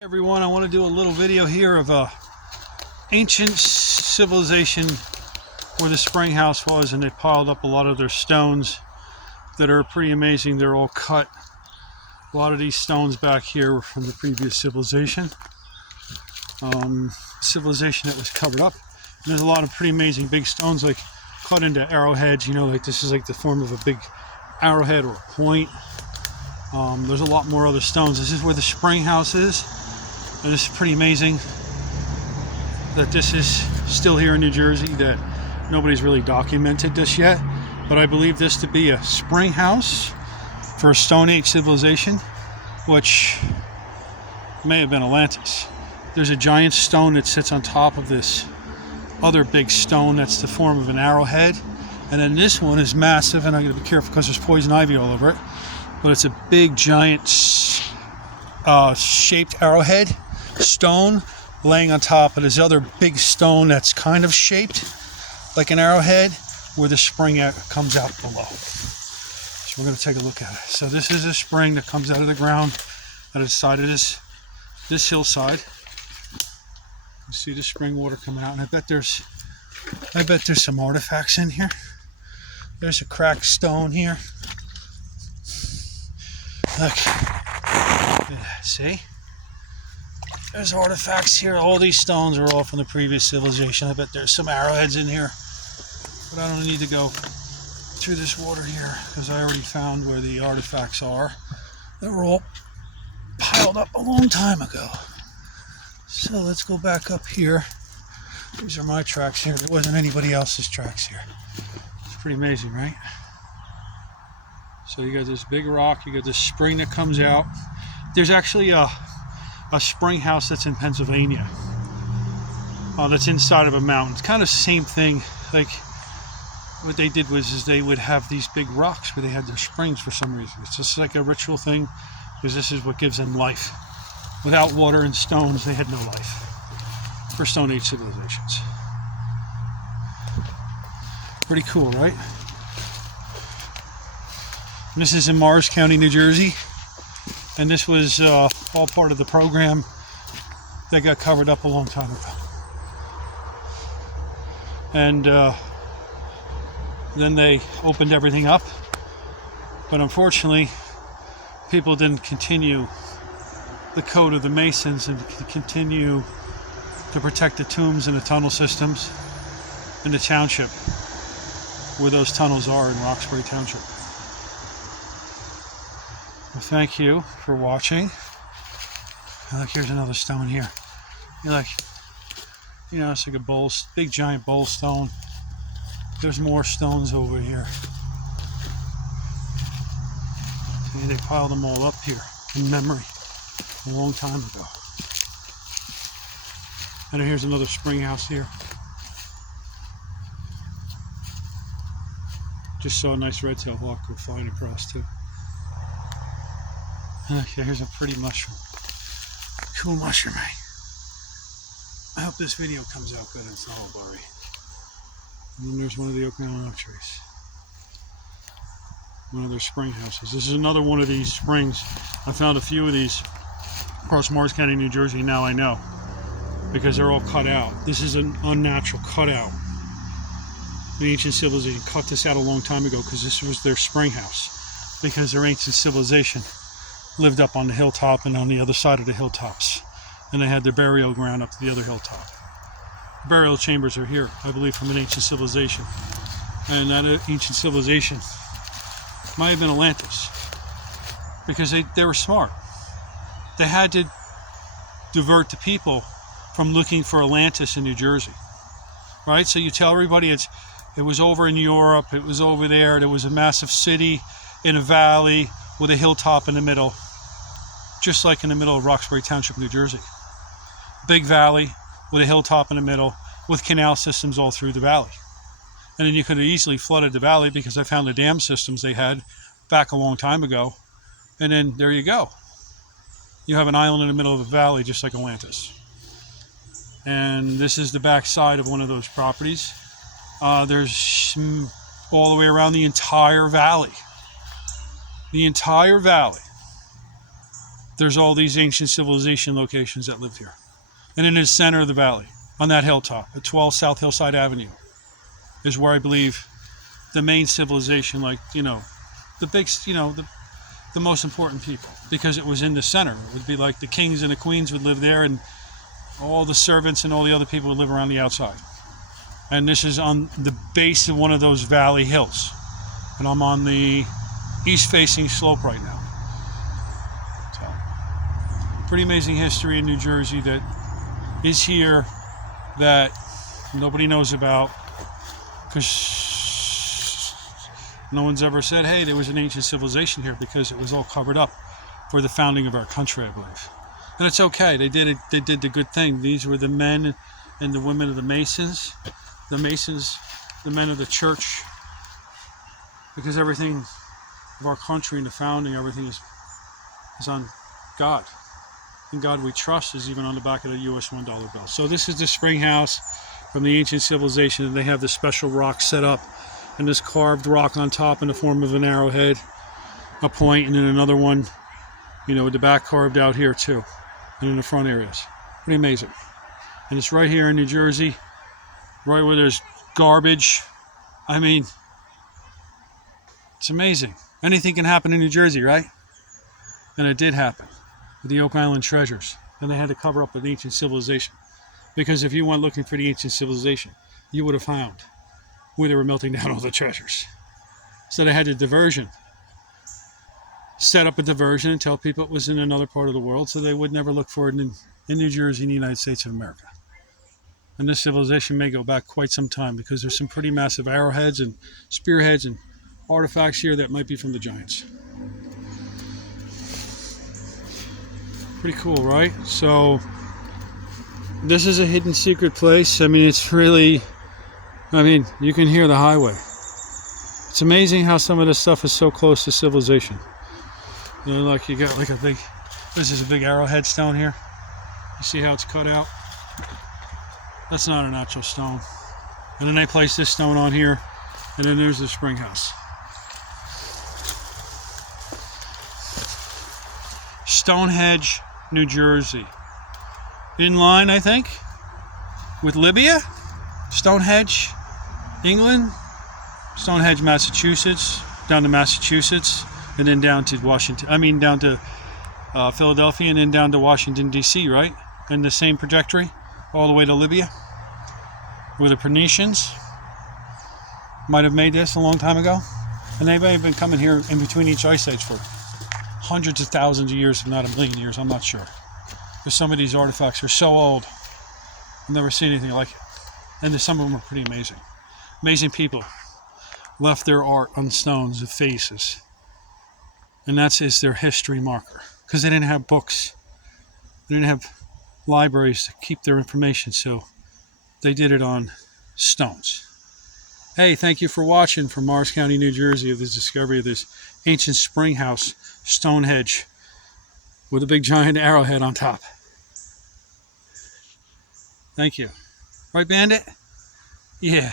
Everyone, I want to do a little video here of a ancient civilization where the spring house was, and they piled up a lot of their stones that are pretty amazing. They're all cut. A lot of these stones back here were from the previous civilization that was covered up. And there's a lot of pretty amazing big stones, like cut into arrowheads, you know, like this is like the form of a big arrowhead or a point. There's a lot more other stones. This is where the spring house is. And it's pretty amazing that this is still here in New Jersey, that nobody's really documented this yet. But I believe this to be a spring house for a Stone Age civilization, which may have been Atlantis. There's a giant stone that sits on top of this other big stone that's the form of an arrowhead. And then this one is massive, and I'm going to be careful because there's poison ivy all over it. But it's a big, giant shaped arrowhead stone laying on top of this other big stone that's kind of shaped like an arrowhead, where the spring comes out below. So we're going to take a look at it. So this is a spring that comes out of the ground at the side of this hillside. You see the spring water coming out, and I bet there's some artifacts in here. There's a cracked stone here. Look. Yeah, see? There's artifacts here. All these stones are all from the previous civilization. I bet there's some arrowheads in here. But I don't need to go through this water here because I already found where the artifacts are. They were all piled up a long time ago. So let's go back up here. These are my tracks here. There wasn't anybody else's tracks here. It's pretty amazing, right? So you got this big rock, you got this spring that comes out. There's actually a spring house that's in Pennsylvania. That's inside of a mountain. It's kind of the same thing. Like what they did was they would have these big rocks where they had their springs for some reason. It's just like a ritual thing, because this is what gives them life. Without water and stones, they had no life for Stone Age civilizations. Pretty cool, right? And this is in Morris County, New Jersey. And this was all part of the program that got covered up a long time ago. And then they opened everything up. But unfortunately, people didn't continue the code of the Masons and continue to protect the tombs and the tunnel systems in the township where those tunnels are in Roxbury Township. Well, thank you for watching. And look, here's another stone here. You're like, you know, it's like a bowl, big giant bowl stone. There's more stones over here. See, they piled them all up here in memory a long time ago. And here's another spring house here. Just saw a nice red-tailed hawk go flying across too. Okay, here's a pretty mushroom. Cool mushroom, eh? I hope this video comes out good and it's not all blurry. And then there's one of the Okinawan oak trees. One of their spring houses. This is another one of these springs. I found a few of these across Morris County, New Jersey. Now I know, because they're all cut out. This is an unnatural cutout. The ancient civilization cut this out a long time ago because this was their spring house. Because their ancient civilization lived up on the hilltop and on the other side of the hilltops. And they had their burial ground up to the other hilltop. Burial chambers are here, I believe, from an ancient civilization. And that ancient civilization might have been Atlantis. Because they were smart. They had to divert the people from looking for Atlantis in New Jersey. Right? So you tell everybody it was over in Europe, it was over there, there was a massive city in a valley with a hilltop in the middle. Just like in the middle of Roxbury Township, New Jersey. Big valley with a hilltop in the middle with canal systems all through the valley. And then you could have easily flooded the valley because I found the dam systems they had back a long time ago. And then there you go. You have an island in the middle of a valley just like Atlantis. And this is the back side of one of those properties. There's all the way around the entire valley. The entire valley there's all these ancient civilization locations that lived here. And in the center of the valley, on that hilltop, at 12 South Hillside Avenue, is where I believe the main civilization, like, the big, the most important people, because it was in the center. It would be like the kings and the queens would live there, and all the servants and all the other people would live around the outside. And this is on the base of one of those valley hills. And I'm on the east-facing slope right now. So, pretty amazing history in New Jersey that is here that nobody knows about, because no one's ever said, hey, there was an ancient civilization here, because it was all covered up for the founding of our country, I believe. And it's okay. They did it. They did the good thing. These were the men and the women of the Masons, the men of the church, because everything of our country and the founding, everything is on God. And God we trust is even on the back of the US $1 bill. So this is the spring house from the ancient civilization, and they have this special rock set up, and this carved rock on top in the form of an arrowhead, a point, and then another one, with the back carved out here too, and in the front areas. Pretty amazing. And it's right here in New Jersey, right where there's garbage. I mean, it's amazing. Anything can happen in New Jersey, right? And it did happen with the Oak Island treasures. And they had to cover up an ancient civilization. Because if you went looking for the ancient civilization, you would have found where they were melting down all the treasures. So they had a diversion. Set up a diversion and tell people it was in another part of the world, so they would never look for it in New Jersey, in the United States of America. And this civilization may go back quite some time, because there's some pretty massive arrowheads and spearheads and artifacts here that might be from the giants. Pretty cool, right? So this is a hidden secret place. I mean, it's really, you can hear the highway. It's amazing how some of this stuff is so close to civilization. Like you got like this is a big arrowhead stone here. You see how it's cut out? That's not a natural stone. And then they place this stone on here, and then there's the spring house. Stonehenge, New Jersey. In line, I think, with Libya. Stonehenge, England. Stonehenge, Massachusetts. Down to Massachusetts, and then down to down to Philadelphia, and then down to Washington, D.C., right? In the same trajectory, all the way to Libya, where the Phoenicians might have made this a long time ago. And they may have been coming here in between each ice age for hundreds of thousands of years, if not a million years, I'm not sure. Because some of these artifacts are so old, I've never seen anything like it. And some of them are pretty amazing. Amazing people left their art on stones of faces. And that's their history marker. Because they didn't have books. They didn't have libraries to keep their information, so they did it on stones. Hey, thank you for watching from Morris County, New Jersey, of this discovery of this ancient spring house, Stonehenge, with a big giant arrowhead on top. Thank you. Right, Bandit? Yeah.